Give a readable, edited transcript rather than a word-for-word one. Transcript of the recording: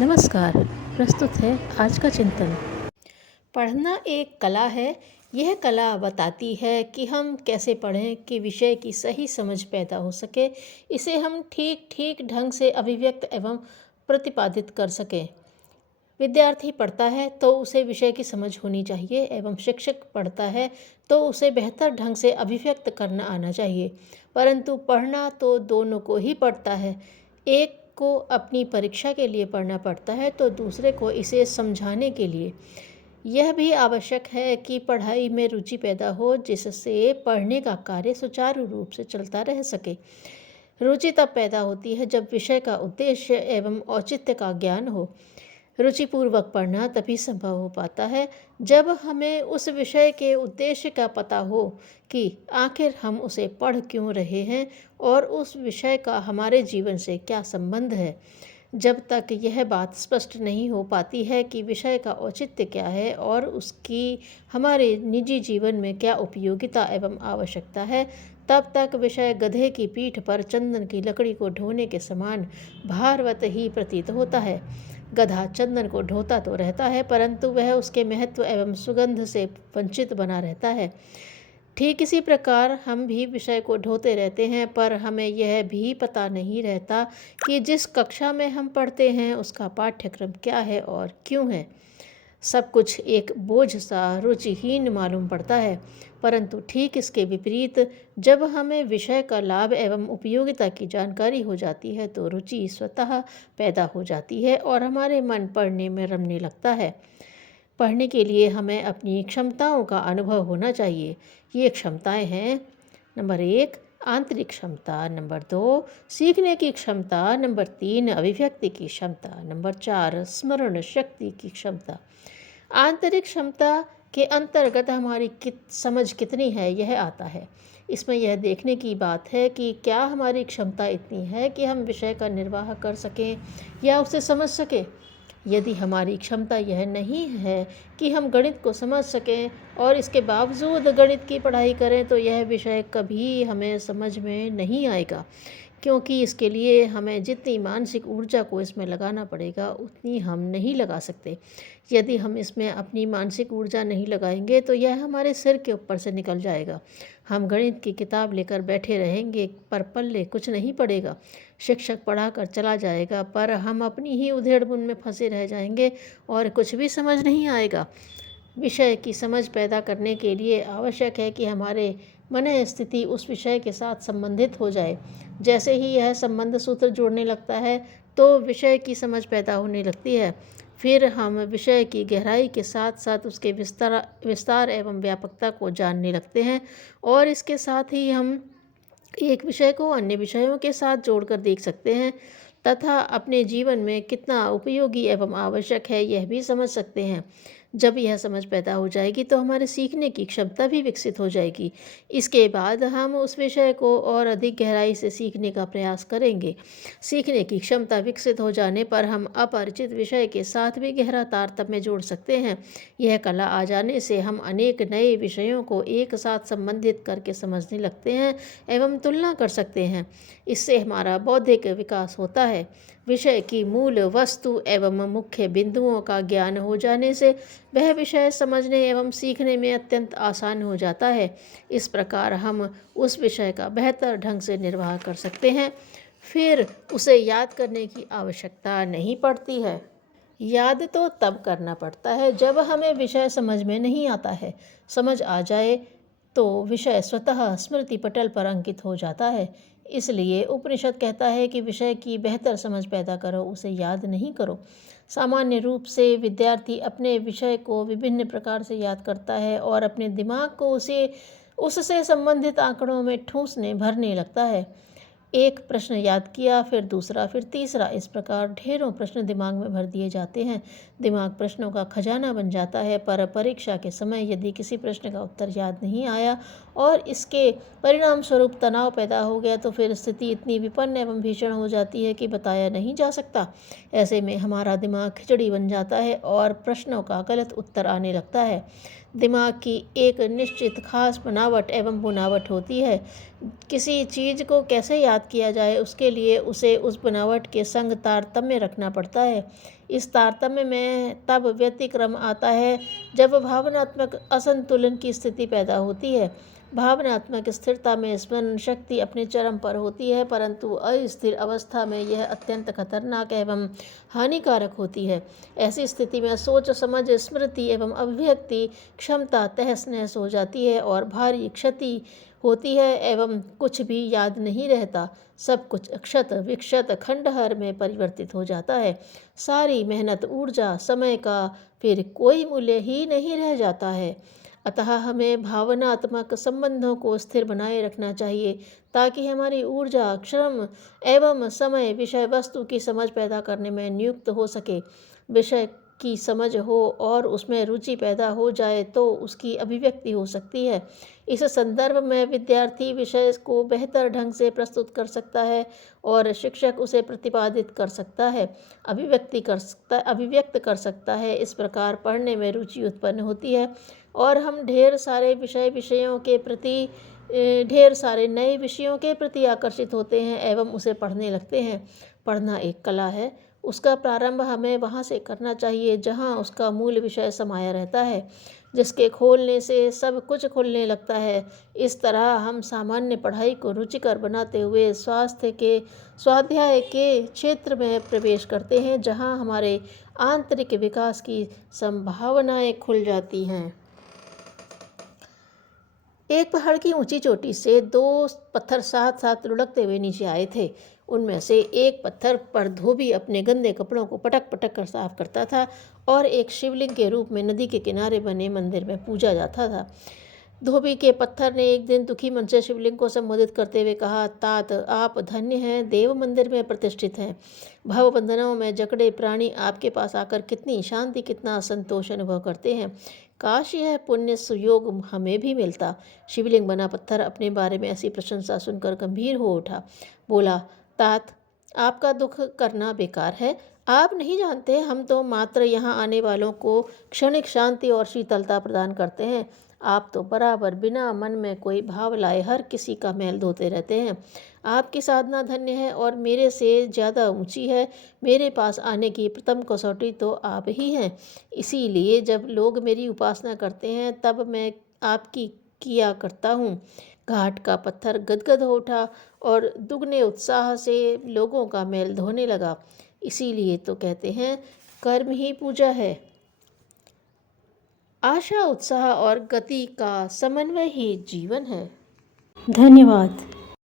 नमस्कार। प्रस्तुत है आज का चिंतन। पढ़ना एक कला है। यह कला बताती है कि हम कैसे पढ़ें कि विषय की सही समझ पैदा हो सके, इसे हम ठीक ठीक ढंग से अभिव्यक्त एवं प्रतिपादित कर सकें। विद्यार्थी पढ़ता है तो उसे विषय की समझ होनी चाहिए एवं शिक्षक पढ़ता है तो उसे बेहतर ढंग से अभिव्यक्त करना आना चाहिए। परंतु पढ़ना तो दोनों को ही पड़ता है। एक को अपनी परीक्षा के लिए पढ़ना पड़ता है तो दूसरे को इसे समझाने के लिए। यह भी आवश्यक है कि पढ़ाई में रुचि पैदा हो, जिससे पढ़ने का कार्य सुचारू रूप से चलता रह सके। रुचि तब पैदा होती है जब विषय का उद्देश्य एवं औचित्य का ज्ञान हो। रुचिपूर्वक पढ़ना तभी संभव हो पाता है जब हमें उस विषय के उद्देश्य का पता हो कि आखिर हम उसे पढ़ क्यों रहे हैं और उस विषय का हमारे जीवन से क्या संबंध है। जब तक यह बात स्पष्ट नहीं हो पाती है कि विषय का औचित्य क्या है और उसकी हमारे निजी जीवन में क्या उपयोगिता एवं आवश्यकता है, तब तक विषय गधे की पीठ पर चंदन की लकड़ी को ढोने के समान भारवत ही प्रतीत होता है। गधा चंदन को ढोता तो रहता है, परंतु वह उसके महत्व एवं सुगंध से वंचित बना रहता है। ठीक इसी प्रकार हम भी विषय को ढोते रहते हैं, पर हमें यह भी पता नहीं रहता कि जिस कक्षा में हम पढ़ते हैं उसका पाठ्यक्रम क्या है और क्यों है। सब कुछ एक बोझ सा रुचिहीन मालूम पड़ता है। परंतु ठीक इसके विपरीत जब हमें विषय का लाभ एवं उपयोगिता की जानकारी हो जाती है तो रुचि स्वतः पैदा हो जाती है और हमारे मन पढ़ने में रमने लगता है। पढ़ने के लिए हमें अपनी क्षमताओं का अनुभव होना चाहिए। ये क्षमताएं हैं: नंबर 1 आंतरिक क्षमता, नंबर 2 सीखने की क्षमता, नंबर 3 अभिव्यक्ति की क्षमता, नंबर 4 स्मरण शक्ति की क्षमता। आंतरिक क्षमता के अंतर्गत हमारी समझ कितनी है यह आता है। इसमें यह देखने की बात है कि क्या हमारी क्षमता इतनी है कि हम विषय का निर्वाह कर सकें या उसे समझ सकें। यदि हमारी क्षमता यह नहीं है कि हम गणित को समझ सकें और इसके बावजूद गणित की पढ़ाई करें तो यह विषय कभी हमें समझ में नहीं आएगा, क्योंकि इसके लिए हमें जितनी मानसिक ऊर्जा को इसमें लगाना पड़ेगा उतनी हम नहीं लगा सकते। यदि हम इसमें अपनी मानसिक ऊर्जा नहीं लगाएंगे तो यह हमारे सिर के ऊपर से निकल जाएगा। हम गणित की किताब लेकर बैठे रहेंगे पर पल्ले कुछ नहीं पड़ेगा। शिक्षक पढ़ा कर चला जाएगा पर हम अपनी ही उधेड़-बुन में फंसे रह जाएंगे और कुछ भी समझ नहीं आएगा। विषय की समझ पैदा करने के लिए आवश्यक है कि हमारे मन स्थिति उस विषय के साथ संबंधित हो जाए। जैसे ही यह संबंध सूत्र जोड़ने लगता है तो विषय की समझ पैदा होने लगती है। फिर हम विषय की गहराई के साथ साथ उसके विस्तार एवं व्यापकता को जानने लगते हैं और इसके साथ ही हम एक विषय को अन्य विषयों के साथ जोड़कर देख सकते हैं तथा अपने जीवन में कितना उपयोगी एवं आवश्यक है यह भी समझ सकते हैं। जब यह समझ पैदा हो जाएगी तो हमारे सीखने की क्षमता भी विकसित हो जाएगी। इसके बाद हम उस विषय को और अधिक गहराई से सीखने का प्रयास करेंगे। सीखने की क्षमता विकसित हो जाने पर हम अपरिचित विषय के साथ भी गहरा तारतम्य जोड़ सकते हैं। यह कला आ जाने से हम अनेक नए विषयों को एक साथ संबंधित करके समझने लगते हैं एवं तुलना कर सकते हैं। इससे हमारा बौद्धिक विकास होता है। विषय की मूल वस्तु एवं मुख्य बिंदुओं का ज्ञान हो जाने से वह विषय समझने एवं सीखने में अत्यंत आसान हो जाता है। इस प्रकार हम उस विषय का बेहतर ढंग से निर्वाह कर सकते हैं। फिर उसे याद करने की आवश्यकता नहीं पड़ती है। याद तो तब करना पड़ता है जब हमें विषय समझ में नहीं आता है। समझ आ जाए तो विषय स्वतः स्मृति पटल पर अंकित हो जाता है। इसलिए उपनिषद कहता है कि विषय की बेहतर समझ पैदा करो, उसे याद नहीं करो। सामान्य रूप से विद्यार्थी अपने विषय को विभिन्न प्रकार से याद करता है और अपने दिमाग को उससे संबंधित आंकड़ों में ठूंसने भरने लगता है। एक प्रश्न याद किया, फिर दूसरा, फिर तीसरा, इस प्रकार ढेरों प्रश्न दिमाग में भर दिए जाते हैं। दिमाग प्रश्नों का खजाना बन जाता है, पर परीक्षा के समय यदि किसी प्रश्न का उत्तर याद नहीं आया और इसके परिणाम स्वरूप तनाव पैदा हो गया तो फिर स्थिति इतनी विपन्न एवं भीषण हो जाती है कि बताया नहीं जा सकता। ऐसे में हमारा दिमाग खिचड़ी बन जाता है और प्रश्नों का गलत उत्तर आने लगता है। दिमाग की एक निश्चित खास बनावट एवं बुनावट होती है। किसी चीज़ को कैसे याद किया जाए, उसके लिए उसे उस बनावट के संग तारतम्य रखना पड़ता है। इस तारतम्य में तब व्यतिक्रम आता है जब भावनात्मक असंतुलन की स्थिति पैदा होती है। भावनात्मक स्थिरता में स्मरण शक्ति अपने चरम पर होती है, परंतु अस्थिर अवस्था में यह अत्यंत खतरनाक एवं हानिकारक होती है। ऐसी स्थिति में सोच समझ, स्मृति एवं अभिव्यक्ति क्षमता तहस नहस हो जाती है और भारी क्षति होती है एवं कुछ भी याद नहीं रहता। सब कुछ क्षत विक्षत खंडहर में परिवर्तित हो जाता है। सारी मेहनत, ऊर्जा, समय का फिर कोई मूल्य ही नहीं रह जाता है। अतः हमें भावनात्मक संबंधों को स्थिर बनाए रखना चाहिए ताकि हमारी ऊर्जा, श्रम एवं समय विषय वस्तु की समझ पैदा करने में नियुक्त हो सके। विषय की समझ हो और उसमें रुचि पैदा हो जाए तो उसकी अभिव्यक्ति हो सकती है। इस संदर्भ में विद्यार्थी विषय को बेहतर ढंग से प्रस्तुत कर सकता है और शिक्षक उसे प्रतिपादित कर सकता है, अभिव्यक्त कर सकता है। इस प्रकार पढ़ने में रुचि उत्पन्न होती है और हम ढेर सारे नए विषयों के प्रति आकर्षित होते हैं एवं उसे पढ़ने लगते हैं। पढ़ना एक कला है। उसका प्रारंभ हमें वहाँ से करना चाहिए जहाँ उसका मूल विषय समाया रहता है, जिसके खोलने से सब कुछ खुलने लगता है। इस तरह हम सामान्य पढ़ाई को रुचिकर बनाते हुए स्वाध्याय के क्षेत्र में प्रवेश करते हैं, जहाँ हमारे आंतरिक विकास की संभावनाएं खुल जाती हैं। एक पहाड़ की ऊंची चोटी से दो पत्थर साथ साथ लुढ़कते हुए नीचे आए थे। उनमें से एक पत्थर पर धोबी अपने गंदे कपड़ों को पटक पटक कर साफ करता था और एक शिवलिंग के रूप में नदी के किनारे बने मंदिर में पूजा जाता था। धोबी के पत्थर ने एक दिन दुखी मन से शिवलिंग को संबोधित करते हुए कहा, तात, आप धन्य हैं, देव मंदिर में प्रतिष्ठित हैं। भवबंधनों में जकड़े प्राणी आपके पास आकर कितनी शांति, कितना संतोष अनुभव करते हैं। काश यह पुण्य सुयोग हमें भी मिलता। शिवलिंग बना पत्थर अपने बारे में ऐसी प्रशंसा सुनकर गंभीर हो उठा। बोला, तात, आपका दुख करना बेकार है। आप नहीं जानते, हम तो मात्र यहाँ आने वालों को क्षणिक शांति और शीतलता प्रदान करते हैं। आप तो बराबर बिना मन में कोई भाव लाए हर किसी का मैल धोते रहते हैं। आपकी साधना धन्य है और मेरे से ज़्यादा ऊंची है। मेरे पास आने की प्रथम कसौटी तो आप ही हैं। इसीलिए जब लोग मेरी उपासना करते हैं तब मैं आपकी किया करता हूँ। घाट का पत्थर गदगद हो उठा और दुगने उत्साह से लोगों का मैल धोने लगा। इसीलिए तो कहते हैं, कर्म ही पूजा है। आशा, उत्साह और गति का समन्वय ही जीवन है। धन्यवाद।